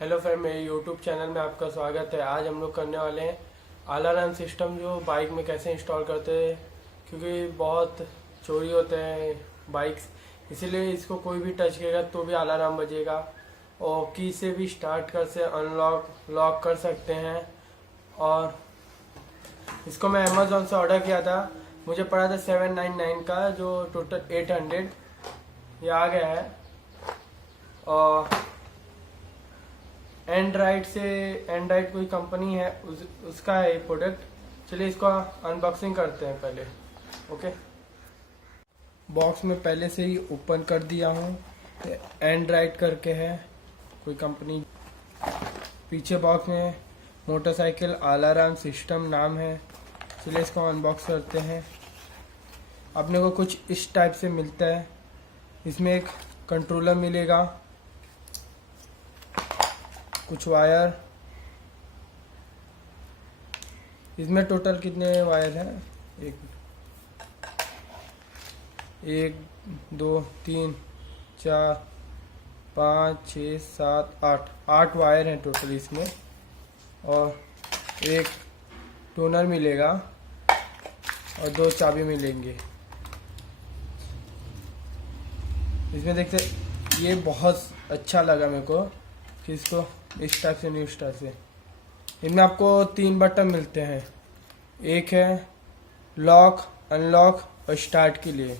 Hello friend, मेरे YouTube channel में आपका स्वागत है। आज हम लोग करने वाले हैं अलार्म सिस्टम जो बाइक में कैसे इंस्टॉल करते हैं, क्योंकि बहुत चोरी होते हैं बाइक्स, इसीलिए इसको कोई भी टच करेगा तो भी अलार्म बजेगा। और की से भी स्टार्ट कर से अनलॉक लॉक कर सकते हैं। और इसको मैं अमेज़ॉन से ऑर्डर किया था, मुझे पड़ा था 799 का, जो टोटल 800 ये आ गया है। और एंड्राइड कोई कंपनी है उसका है ये प्रोडक्ट। चलिए इसको अनबॉक्सिंग करते हैं पहले। ओके, बॉक्स में पहले से ही ओपन कर दिया हूँ। एंड्राइड करके है कोई कंपनी। पीछे बॉक्स में मोटरसाइकिल अलार्म सिस्टम नाम है। चलिए इसको अनबॉक्स करते हैं। अपने को कुछ इस टाइप से मिलता है। इसमें एक कंट्रोलर मिलेगा, कुछ वायर। इसमें टोटल कितने वायर हैं? एक 2 3 4 5 6 7 8 वायर हैं टोटल इसमें। और एक टोनर मिलेगा और 2 चाबी मिलेंगे। इसमें देखते, ये बहुत अच्छा लगा मेरे को कि इसको इस टाइप से, न्यू टाइप से। इनमें आपको 3 बटन मिलते हैं। एक है लॉक, अनलॉक और स्टार्ट के लिए।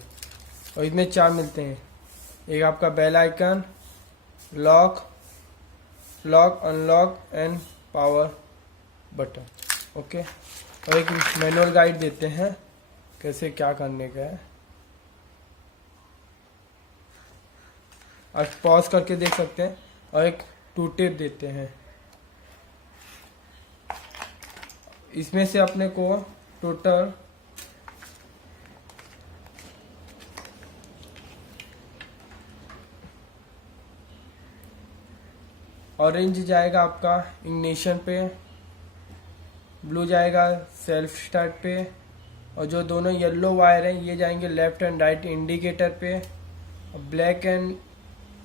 और इसमें 4 मिलते हैं। एक आपका bell icon, lock, unlock and power button. Okay, और एक मैनुअल गाइड देते हैं कैसे क्या करने का है। आप पॉज करके देख सकते हैं। और एक 2 टेप देते हैं। इसमें से अपने को टोटल ऑरेंज जाएगा आपका इग्निशन पे, ब्लू जाएगा सेल्फ स्टार्ट पे, और जो दोनों येलो वायर हैं ये जाएंगे लेफ्ट एंड राइट इंडिकेटर पे। और ब्लैक एंड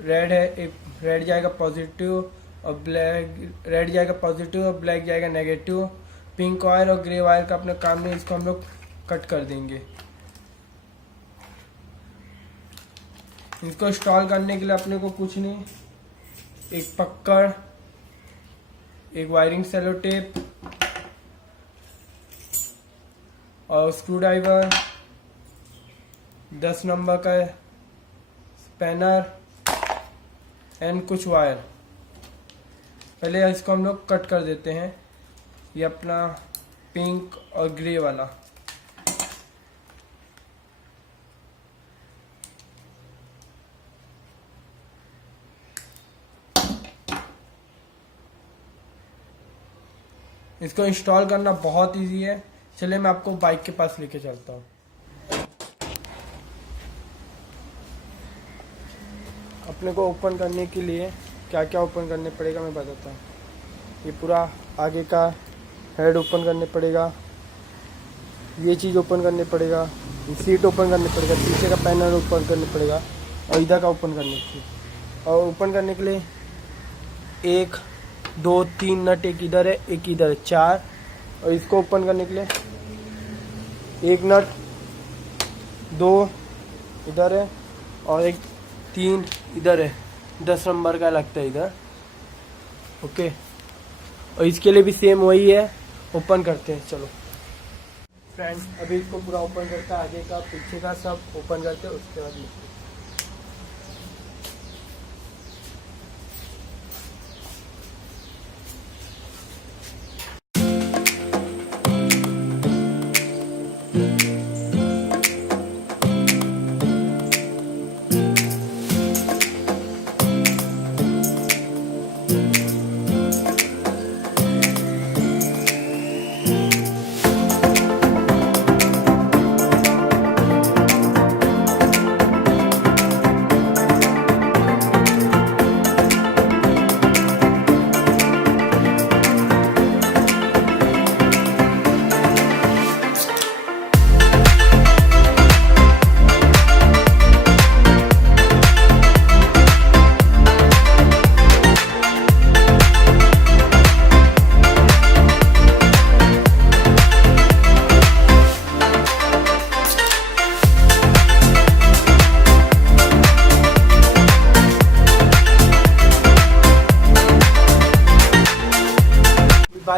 रेड है, एक रेड जाएगा पॉजिटिव और रेड जाएगा पॉजिटिव और ब्लैक जाएगा नेगेटिव। पिंक वायर और ग्रे वायर का अपने काम में, इसको हम लोग कट कर देंगे। इसको इंस्टॉल करने के लिए अपने को कुछ नहीं, एक पकड़, एक वायरिंग सेलो टेप और स्क्रू ड्राइवर, 10 नंबर का स्पैनर एंड कुछ वायर। पहले इसको हम लोग कट कर देते हैं। ये अपना पिंक और ग्रे वाला। इसको इंस्टॉल करना बहुत इजी है। चलिए मैं आपको बाइक के पास लेके चलता हूँ। अपने को ओपन करने के लिए क्या क्या ओपन करने पड़ेगा मैं बताता हूँ। ये पूरा आगे का हेड ओपन करने पड़ेगा, ये चीज़ ओपन करने पड़ेगा, ये सीट ओपन करने पड़ेगा, पीछे का पैनल ओपन करने पड़ेगा और इधर का ओपन करने के लिए। और ओपन करने के लिए 1 2 3 नट, एक इधर है एक इधर है, 4। और इसको ओपन करने के लिए 1 नट 2 इधर है और एक 3 इधर है, 10 नंबर का लगता है इधर। ओके, और इसके लिए भी सेम वही है। ओपन करते हैं, चलो फ्रेंड्स। अभी इसको पूरा ओपन करता है, आगे का पीछे का सब ओपन करते हैं, उसके बाद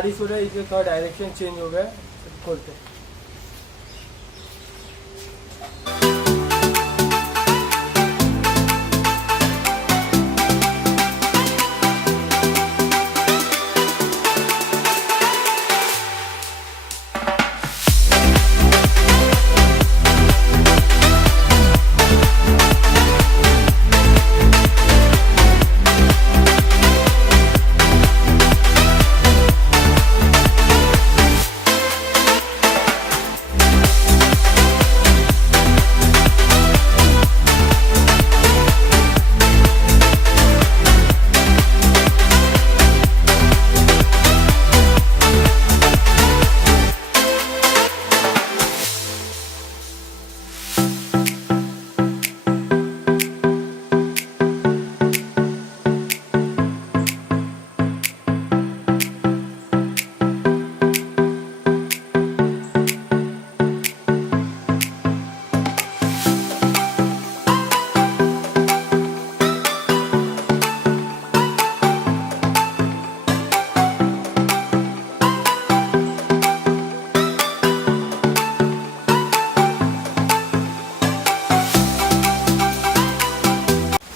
बारिश हो रहा है, इसलिए थोड़ा डायरेक्शन चेंज हो गया। खोलते हैं।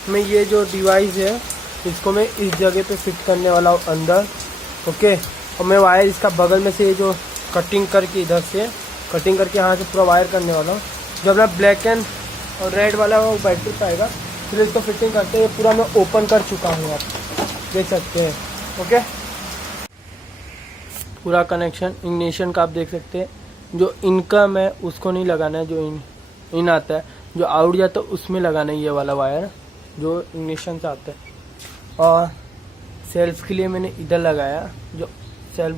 मैं ये जो डिवाइस है इसको मैं इस जगह पे फिट करने वाला हूँ अंदर। ओके, और मैं वायर इसका बगल में से ये जो कटिंग करके इधर से कटिंग करके यहाँ से पूरा वायर करने वाला हूँ। जब मैं ब्लैक एंड और रेड वाला वो बैटरी पे आएगा फिर इसको फिटिंग करते हैं। पूरा मैं ओपन कर चुका हूँ, आप देख सकते हैं। ओके, पूरा कनेक्शन इग्निशन का आप देख सकते हैं। जो इनका मैं उसको नहीं लगाना है, जो इन आता है, जो आउट जाता है उसमें लगाना है ये वाला वायर जो इग्निशन से आता है। और सेल्फ के लिए मैंने इधर लगाया, जो सेल्फ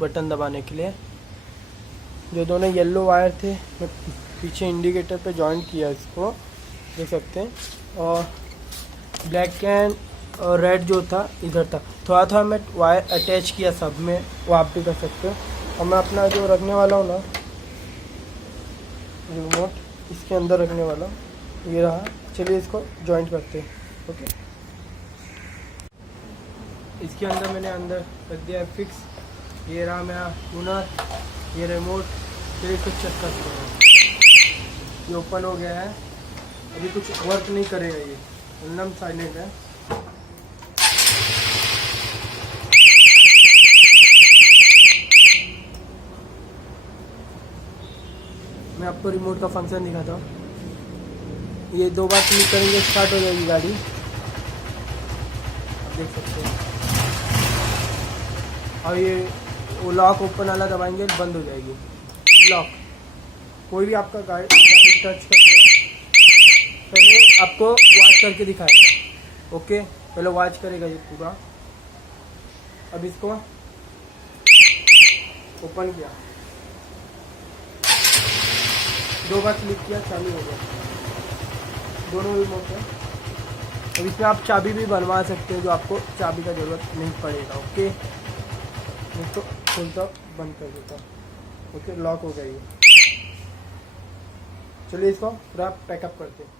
बटन दबाने के लिए। जो दोनों येलो वायर थे मैं पीछे इंडिकेटर पे जॉइन किया, इसको देख सकते हैं। और ब्लैक एंड और रेड जो था इधर था, थोड़ा थोड़ा मैं वायर अटैच किया सब में, वो आप भी कर सकते हो। और मैं अपना जो रखने वाला हूँ ना रिमोट, इसके अंदर रखने वाला हूँ, ये रहा। चलिए इसको जॉइंट करते हैं। ओके, इसके अंदर मैंने अंदर रख दिया है फिक्स। ये रहा मेरा टूनर, ये रिमोट। फिर इसको चेक करते हैं। ये ओपन हो गया है, अभी कुछ वर्क नहीं करेगा, ये एकदम साइलेंट है। मैं आपको रिमोट का फंक्शन दिखाता हूँ। ये 2 बार क्लिक करेंगे स्टार्ट हो जाएगी गाड़ी, आप देख सकते हैं। और ये वो लॉक ओपन वाला दबाएंगे बंद हो जाएगी लॉक। कोई भी आपका गाड़ी टच करते हैं, पहले आपको वॉच करके दिखाएगा। ओके, पहले वॉच करेगा ये पूरा। अब इसको ओपन किया, 2 बार क्लिक किया, चालू हो गया। दोनों रिमोट है। अब इसमें आप चाबी भी बनवा सकते हो, जो आपको चाबी का ज़रूरत नहीं पड़ेगा। ओके, मैं तो खोलता बंद कर देता। ओके, लॉक हो गया ये। चलिए इसको पूरा पैकअप करते हैं।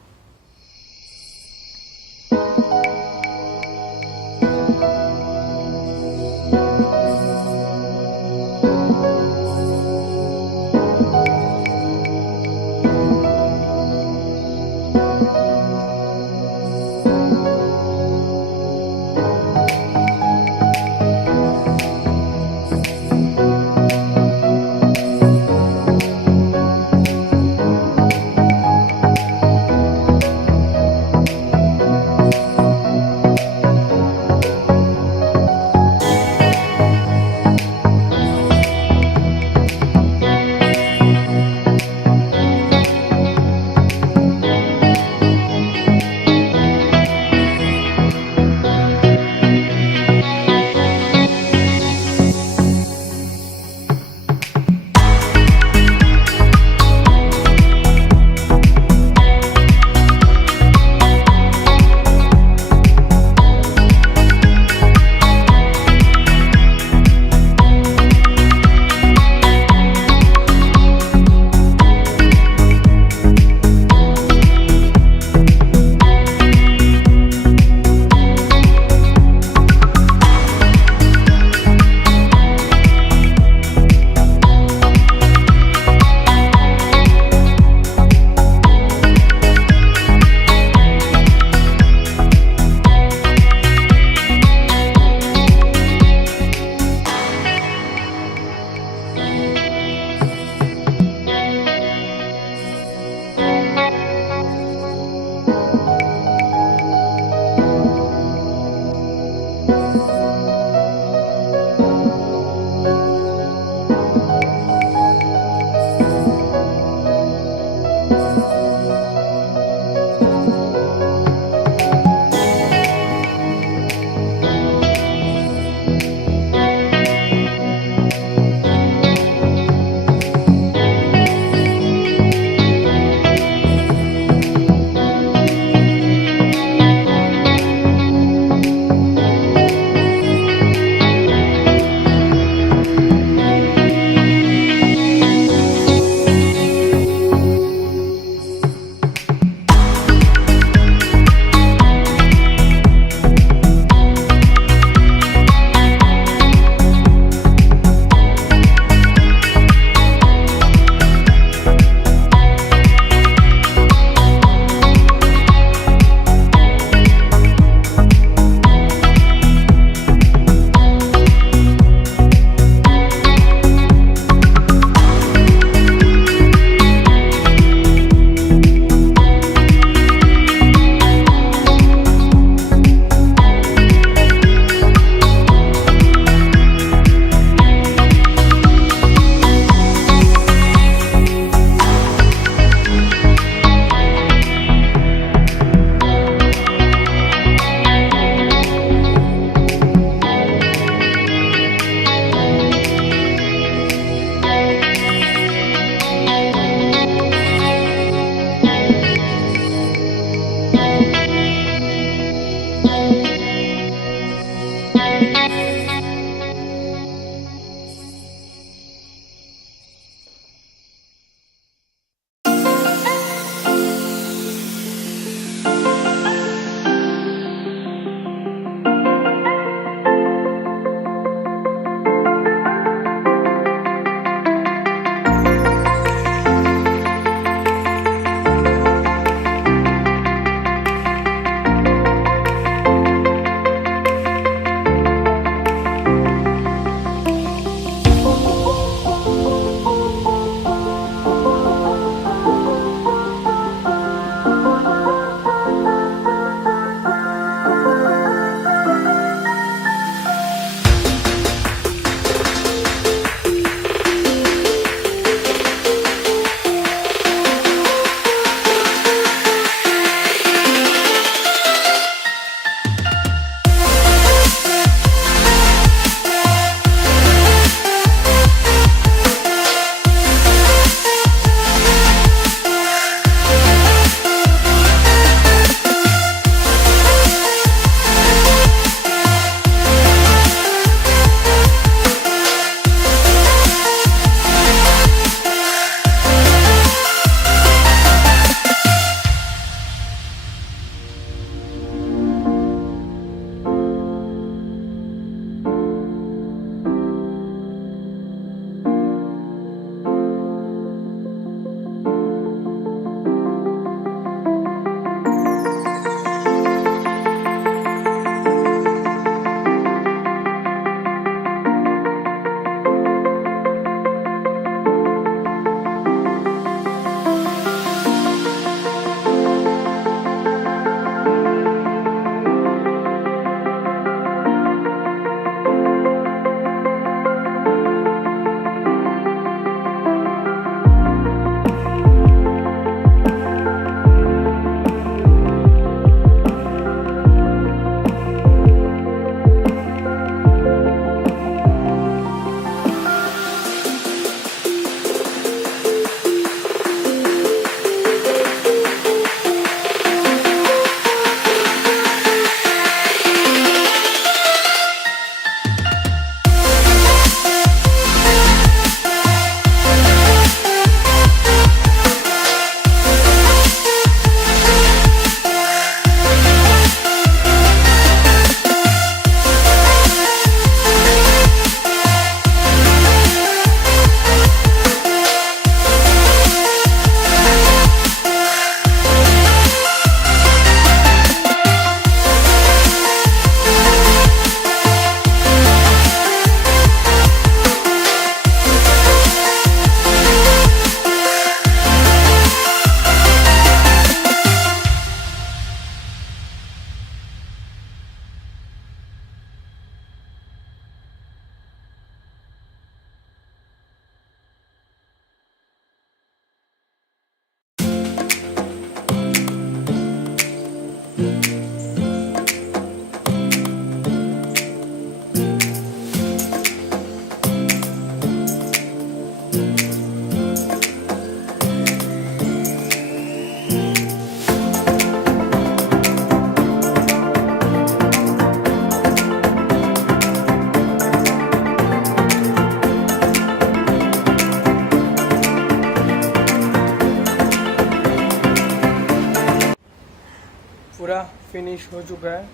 पूरा फिनिश हो चुका है,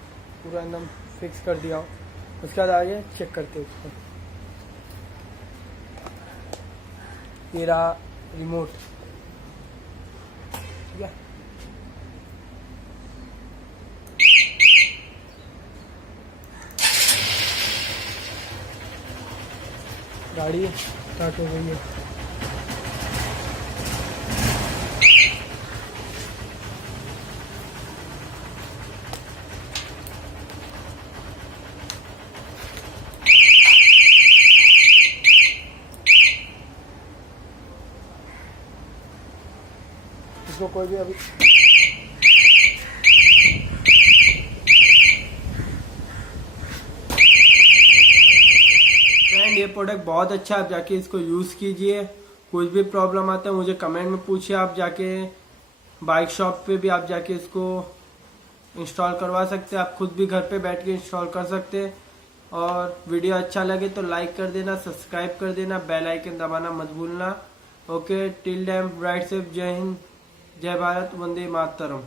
पूरा एकदम फिक्स कर दिया हूँ। उसके बाद आगे चेक करते हैं उसको। ये रहा रिमोट, ठीक है। गाड़ी स्टार्ट हो गई है। इसको कोई भी अभी फ्रेंड, ये प्रोडक्ट बहुत अच्छा है, आप जाके इसको यूज़ कीजिए। कुछ भी प्रॉब्लम आता है मुझे कमेंट में पूछिए। आप जाके बाइक शॉप पे भी आप जाके इसको इंस्टॉल करवा सकते हैं। आप खुद भी घर पे बैठ के इंस्टॉल कर सकते हैं। और वीडियो अच्छा लगे तो लाइक कर देना, सब्सक्राइब कर देना, बेल आइकन दबाना मत भूलना। Okay, till then right safe, जय हिंद, जय भारत, वंदे मातरम।